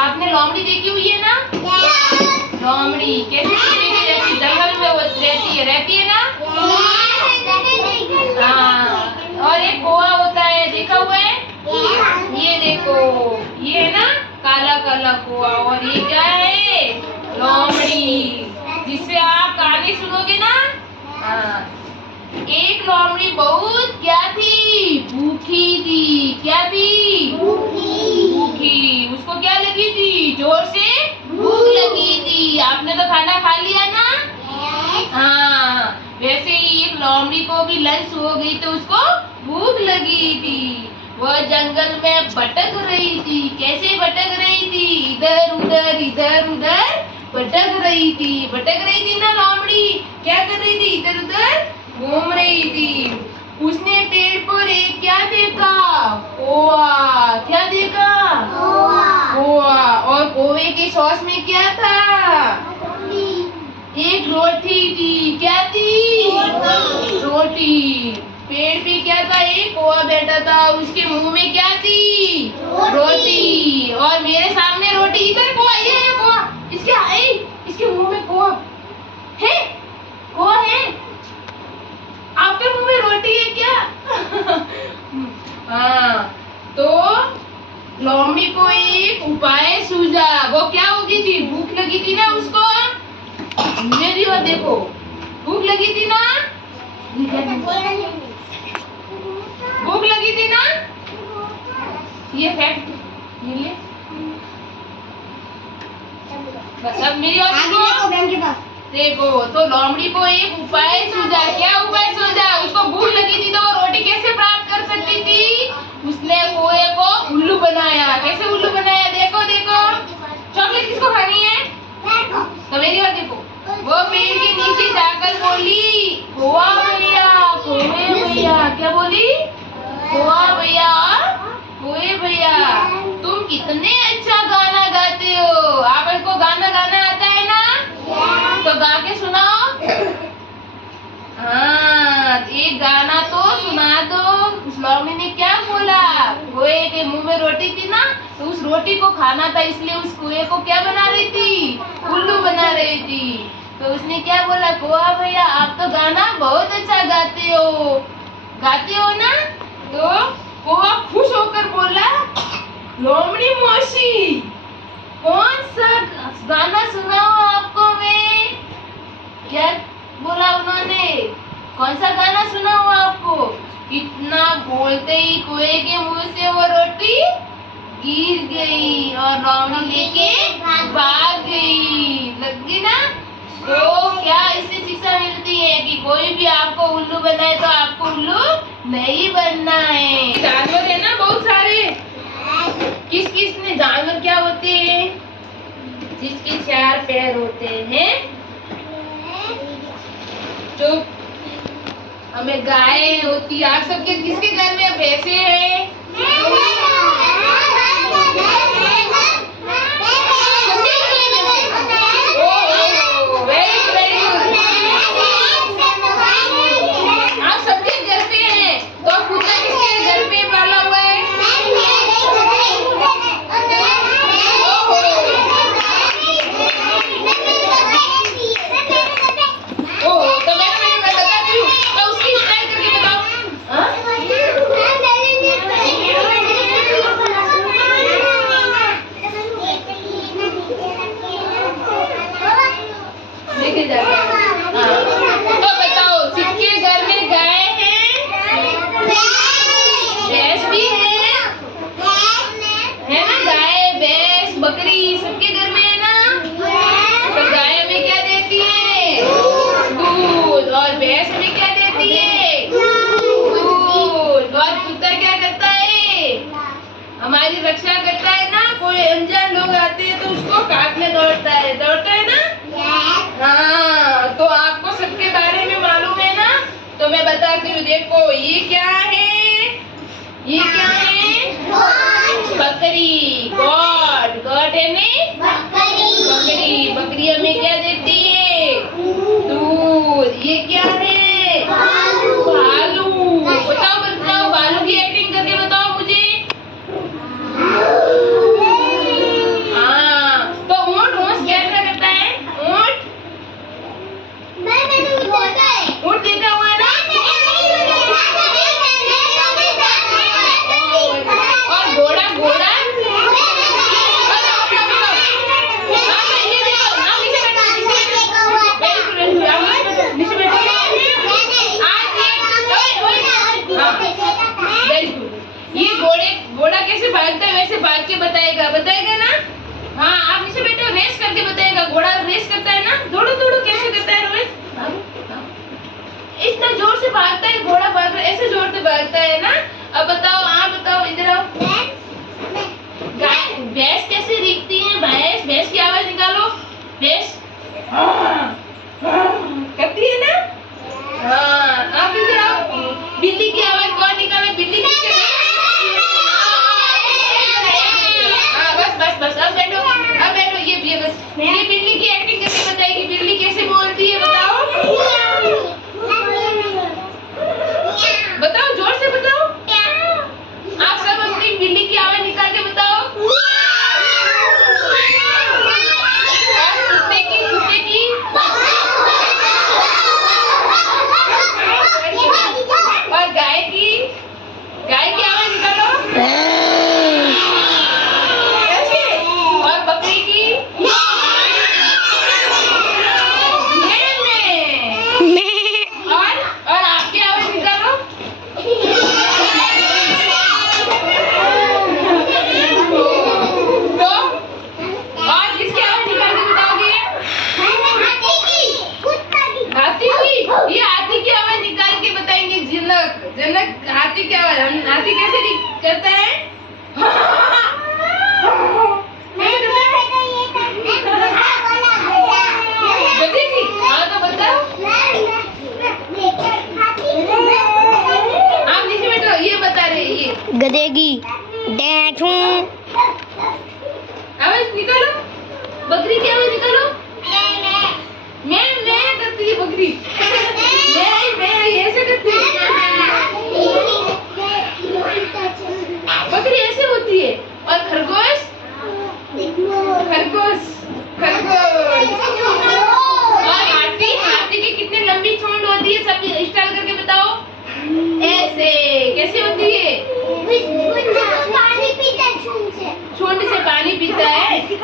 आपने लोमड़ी देखी हुई है ना? लोमड़ी कैसे रहती? जंगल में वो रहती है ना? हाँ। और एक कोआ होता है, देखा हुआ है? ये देखो, ये है ना काला काला कोआ। और ये क्या है? लोमड़ी, जिससे आप कहानी सुनोगे ना। हाँ। एक लोमड़ी बहुत क्या थी? भूखी थी। क्या थी? भूखी। उसको क्या लगी थी? जोर से भूख लगी थी। आपने तो खाना खा लिया ना? हाँ। वैसे ही एक लोमड़ी को भी लंच हो गई तो उसको भूख लगी थी। वह जंगल में भटक रही थी। कैसे भटक रही थी? इधर उधर भटक रही थी ना लोमड़ी। क्या कर रही थी? इधर उधर घूम रही थी। उसने पेड़ पर एक क्या देखा? कोआ। क्या देखा? कोआ। और कोए के सॉस में क्या था? एक रोटी थी। क्या थी? रोटी। पेड़ पे क्या था? एक कोआ बैठा था, उसके मुंह में क्या थी? रोटी। और मेरे सामने रोटी, इधर कोआ, ये है कोआ। इसके मुंह में कोआ है? कोआ है? आपके मुंह में रोटी है क्या? हाँ। तो लोमड़ी को एक उपाय सूझा। वो क्या होगी थी? भूख लगी थी ना उसको। मेरी बात देखो, भूख लगी थी ना? भूख लगी थी ना? ये फैक्ट ये ले। बस अब मेरी बात देखो। तो लोमड़ी को एक उपाय सूझा। क्या उपाय सूझा? उसको भूख लगी थी तो वो रोटी कैसे प्राप्त कर सकती थी? उसने कोए को उल्लू बनाया। कैसे उल्लू बनाया? देखो देखो। चॉकलेट किसको खानी है? तो मेरी बात देखो। वो पेड़ के नीचे जाकर बोली, कोआ भैया, कोए भैया। क्या बोली? कोआ भैया, कोए भैया, तुम कितने अच्छा गाना गाते हो। आपको गाना गाना आता है ना? तो गा के सुनाओ। हाँ, एक गाना तो सुना दो। उस लोमड़ी ने क्या बोला? कोए के मुंह में रोटी थी ना, तो उस रोटी को खाना था, इसलिए उस कोए को क्या बना रही थी? उल्लू बना रही थी। तो उसने क्या बोला? कोआ भैया, आप तो गाना बहुत अच्छा गाते हो ना? तो कोआ खुश होकर बोला, लोमड़ी मौसी, कौन सा गाना सुनाऊं आपको मैं? क्या बोला उन्होंने? कौन सा गाना सुनाऊं आपको? इतना बोलते ही कोए के मुंह से वो रोटी गिर गई और लोमड़ी लेके भाग गई। लग गई ना? तो क्या इससे शिक्षा मिलती है कि कोई भी आपको उल्लू बनाए तो आपको उल्लू नहीं बनना है। जानवर है ना बहुत सारे। किस किस ने जानवर क्या होते हैं? जिसके 4 पैर होते हैं। जो हमें गाय होती है। आप सबके किसके घर में भैंसे हैं? आप सबके घर पे हैं। तो कुत्ता किसके घर पे पाला हुआ है? तो मैं बताती हूँ। तो उसकी स्टाइल करके बताओ। देखे जाते हैं। तो बताओ, सबके घर में गाय है? भैंस भी है ना? गाय, भैंस, बकरी सबके घर में है ना? तो गाय में क्या देती है? दूध। और भैंस में क्या देती है? दूध। और कुत्ता क्या करता है? हमारी रक्षा करता है ना। कोई अनजान लोग आते हैं तो उसको काटने दौड़ता है ना? हाँ। तो आपको सबके बारे में मालूम है ना? तो मैं बताती हूँ। देखो, ये क्या है? ये क्या है? बकरी। गॉड है ना? बकरी। बकरी हमें क्या देती है? दूध। ये क्या है? भालू। बताओ भालू की एक्टिंग करके बताओ मुझे। हाँ, भाग के बताएगा, बताएगा ना? हाँ आप नीचे बैठो, रेस करके बताएगा। घोड़ा रेस करता है ना, दौड़ो दौड़ो, कैसे करता है रोहित? इतना जोर से भागता है घोड़ा, भाग ऐसे जोर से भागता है ना। अब बताओ, आप बताओ, इधर आओ। भैंस कैसे रींगती है? भैंस, भैंस की आवाज निकालो। भैंस करती है ना? हाँ आप इधर आओ। बिल्ली की आवाज कौन निकाले? बिल्ली किसके? हाँ बस बस बस, अब बैठो, अब बैठो। ये बस, ये बिल्ली की एक्टिंग करके बताएगी। बिल्ली कैसे बोलती है बताओ? बताओ, जोर से बताओ। आप सब अपनी बिल्ली की आवाज निकाल के बताओ। और कुत्ते की, कुत्ते की। और गाय की, गाय की आवाज निकालो। कैसे? और बकरी की। और आपकी आवाज निकालो। तो और किसकी आवाज निकाल के बताओगे? हाथी की। ये हाथी की आवाज निकाल के बताएंगे जनक। जनक हाथी की आवाज, हाथी कैसे करता है? गधे की? हाँ तो बताओ। आप नीचे बैठो, ये बता रहे ये गधे की डैठू। आवाज निकालो। बकरी की आवाज निकालो। मैं करती है बकरी। मैं ऐसे करती है। बकरी ऐसे होती है। और खरगोश, खरगोश, खरगोश। और हाथी, हाथी की कितनी लंबी सूंड होती है? सब स्टाइल करके बताओ। ऐसे कैसे होती है? पानी पीता है, सूंड से पानी पीता है। ऐसे